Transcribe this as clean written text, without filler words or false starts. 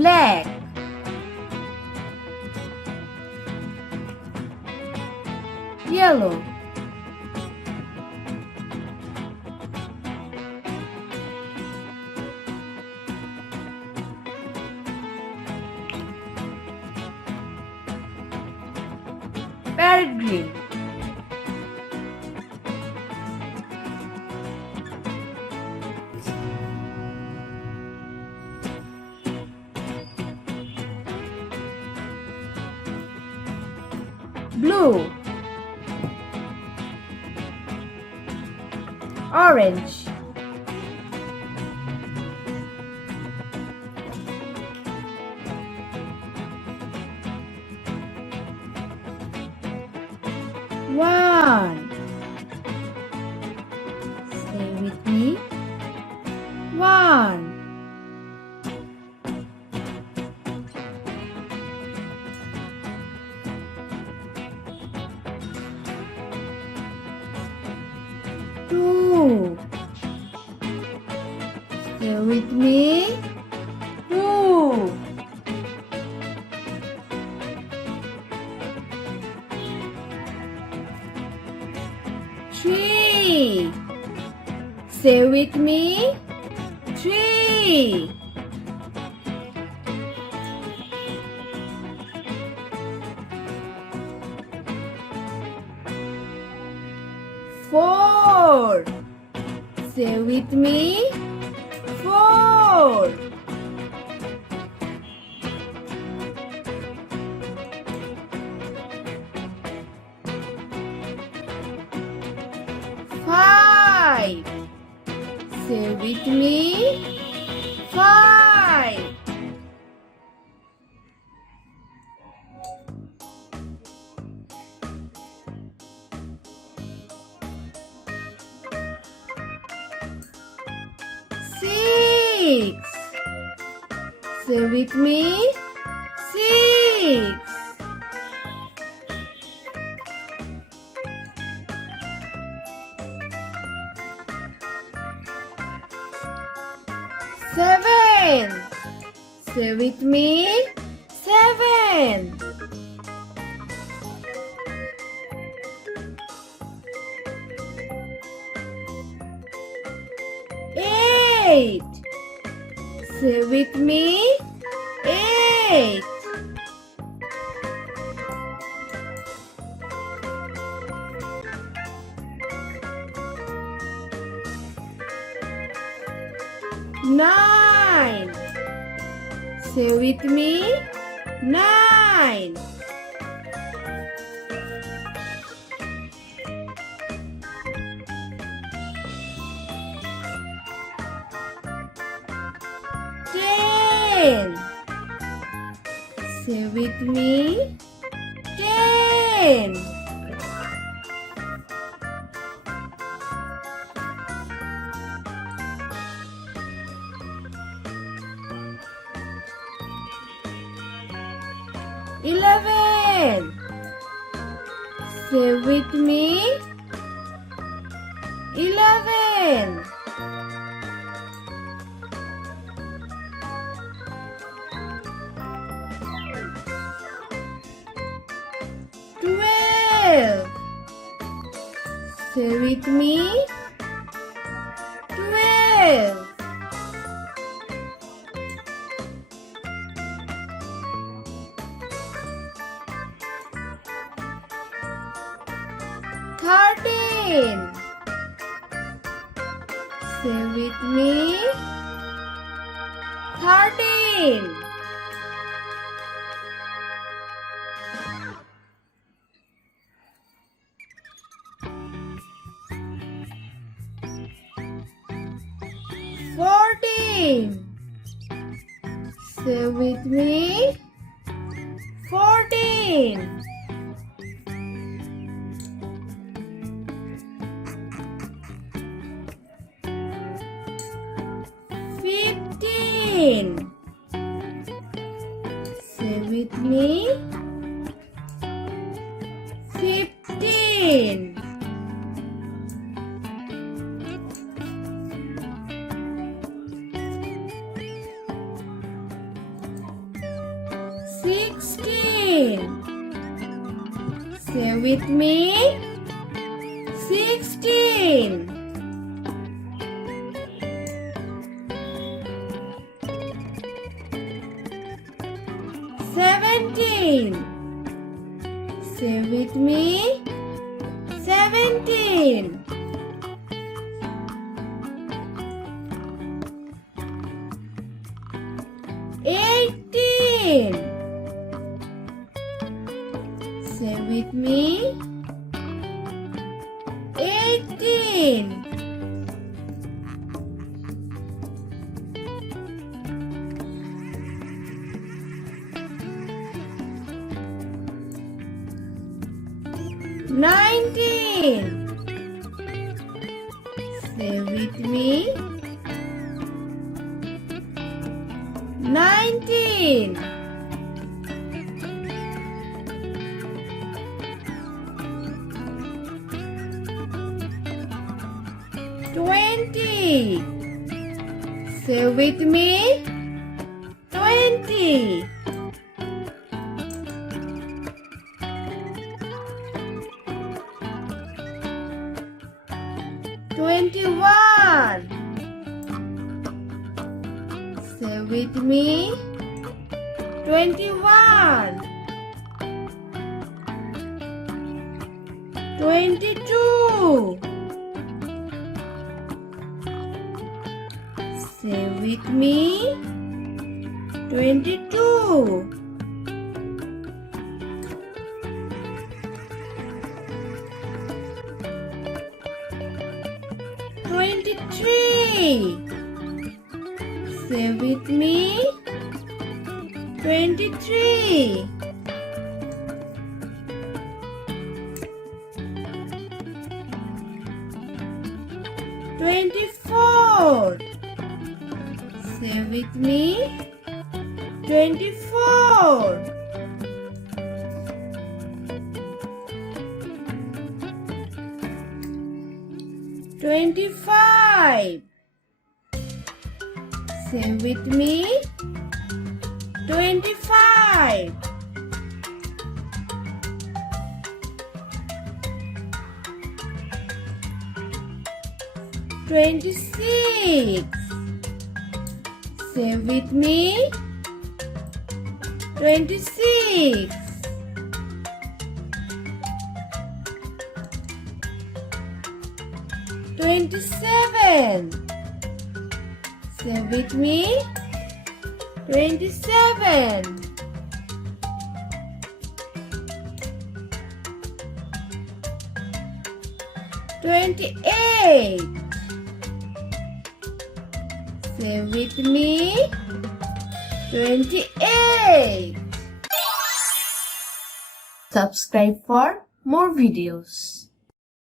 black, yellow, parrot green, blue, orange, one. Say with me. One. Two. Say with me. Two. Three. Say with me. Three. Four. Say with me. Four. Five. Say with me. Five. Six. Say with me. Six. Seven. Say with me. Seven. Eight. Say with me. Eight. Nine. Say with me. Nine. Ten. Say with me. Ten. Eleven. Say with me. 11. Say with me. 12. Thirteen. Say with me. 13. Say with me. 14. 15. Say with me. 15. 16. with me. 16. 17. Say with me. 17. 18. Say with me. 18. 19. Say with me. 19. 20. Say with me. 20. 21. Say with me. 21. 22. Say with me. 22. 23. Say with me. 23. 24. Say with me. 24. 25. Say with me. 25. 26. Say with me. 26. 27. Say with me. 27. 28. Say with me. 28. Subscribe for more videos.